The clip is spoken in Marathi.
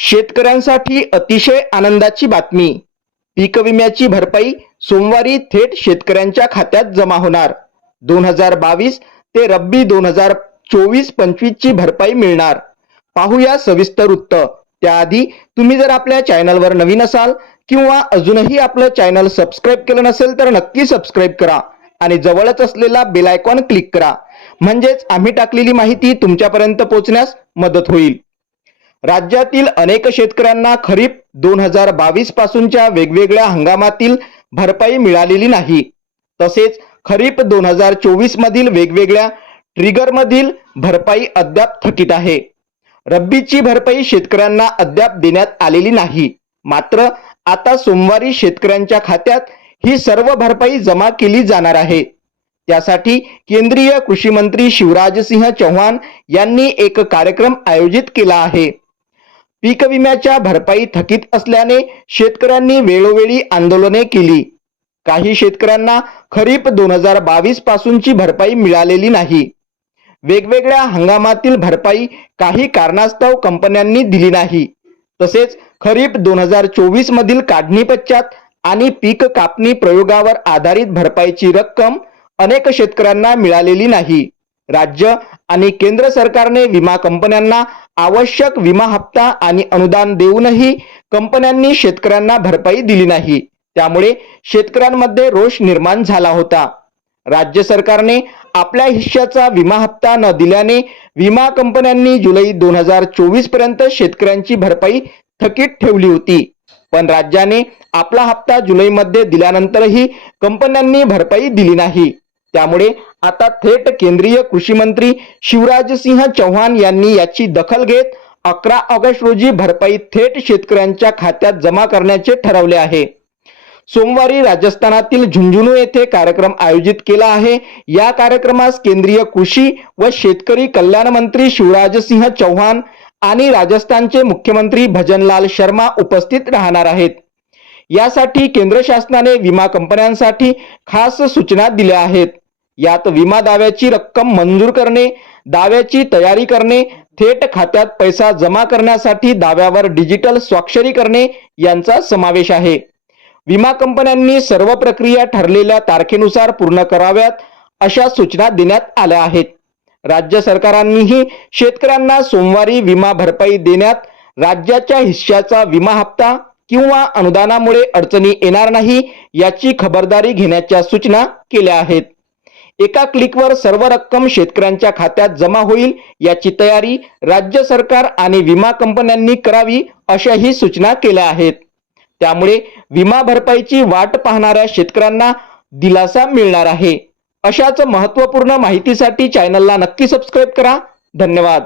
शेतकऱ्यांसाठी अतिशय आनंदाची बातमी. पीक विम्याची भरपाई सोमवारी थेट शेतकऱ्यांच्या खात्यात जमा होणार. दोन हजार बावीस ते रब्बी दोन हजार चोवीस पंचवीस ची भरपाई मिळणार. पाहूया सविस्तर वृत्त त्याआधी तुम्ही जर आपल्या चॅनलवर नवीन असाल किंवा अजूनही आपलं चॅनल सबस्क्राईब केलं नसेल तर नक्की सबस्क्राईब करा आणि जवळच असलेला बेल आयकॉन क्लिक करा. म्हणजेच आम्ही टाकलेली माहिती तुमच्यापर्यंत पोहोचण्यास मदत होईल. राज्यातील अनेक शेतकऱ्यांना खरीप दोन हजार बावीस पासूनच्या वेगवेगळ्या हंगामातील भरपाई मिळालेली नाही. तसेच खरीप दोन हजार चोवीस मधील वेगवेगळ्या ट्रिगरमधील भरपाई अद्याप थकीत आहे. रब्बीची भरपाई शेतकऱ्यांना अद्याप देण्यात आलेली नाही. मात्र आता सोमवारी शेतकऱ्यांच्या खात्यात ही सर्व भरपाई जमा केली जाणार आहे. त्यासाठी केंद्रीय कृषी मंत्री शिवराजसिंह चौहान यांनी एक कार्यक्रम आयोजित केला आहे. पीक विम्याच्या भरपाई थकीत असल्याने शेतकऱ्यांनी वेळोवेळी आंदोलने केली. काही शेतकऱ्यांना खरीप दोन हजार बावीस पासूनची भरपाई मिळालेली नाही. वेगवेगळ्या हंगामातील भरपाई काही कारणास्तव कंपन्यांनी दिली नाही. तसेच खरीप दोन हजार चोवीस मधील काढणी पश्चात आणि पीक कापणी प्रयोगावर आधारित भरपाईची रक्कम अनेक शेतकऱ्यांना मिळालेली नाही. राज्य आणि केंद्र सरकारने विमा कंपन्यांना आवश्यक विमा हप्ता आणि अनुदान देऊनही कंपन्यांनी शेतकऱ्यांना भरपाई दिली नाही. त्यामुळे शेतकऱ्यांमध्ये रोष निर्माण झाला होता. राज्य सरकारने आपल्या हिश्श्याचा विमा हप्ता न दिल्याने विमा कंपन्यांनी जुलै दोन हजार चोवीसपर्यंत शेतकऱ्यांची भरपाई थकीत ठेवली होती. पण राज्याने आपला हप्ता जुलैमध्ये दिल्यानंतरही कंपन्यांनी भरपाई दिली नाही. त्यामुळे आता थेट केंद्रीय कृषी मंत्री शिवराजसिंह चौहान यांनी याची दखल घेत अकरा ऑगस्ट रोजी भरपाई थेट शेतकऱ्यांच्या खात्यात जमा करण्याचे ठरवले आहे. सोमवारी राजस्थानातील झुंझुनू येथे कार्यक्रम आयोजित केला आहे. या कार्यक्रमास केंद्रीय कृषी व शेतकरी कल्याण मंत्री शिवराजसिंह चौहान आणि राजस्थानचे मुख्यमंत्री भजनलाल शर्मा उपस्थित राहणार आहेत. यासाठी केंद्र शासनाने विमा कंपन्यांसाठी खास सूचना दिल्या आहेत. यात विमा दाव्याची रक्कम मंजूर करणे दाव्याची तयारी करणे थेट खात्यात पैसा जमा करण्यासाठी दाव्यावर डिजिटल स्वाक्षरी करणे यांचा समावेश आहे. विमा कंपन्यांनी सर्व प्रक्रिया ठरलेल्या तारखेनुसार पूर्ण कराव्यात अशा सूचना देण्यात आल्या आहेत. राज्य सरकारांनीही शेतकऱ्यांना सोमवारी विमा भरपाई देण्यात राज्याच्या हिश्श्याचा विमा हप्ता किंवा अनुदानामुळे अडचणी येणार नाही याची खबरदारी घेण्याच्या सूचना केल्या आहेत. एका क्लिकवर सर्व रक्कम शेतकऱ्यांच्या खात्यात जमा होईल याची तयारी राज्य सरकार आणि विमा कंपन्यांनी करावी अशाही सूचना केल्या आहेत. त्यामुळे विमा भरपाईची वाट पाहणाऱ्या शेतकऱ्यांना दिलासा मिळणार आहे. अशाच महत्त्वपूर्ण माहितीसाठी चॅनलला नक्की सबस्क्राईब करा. धन्यवाद.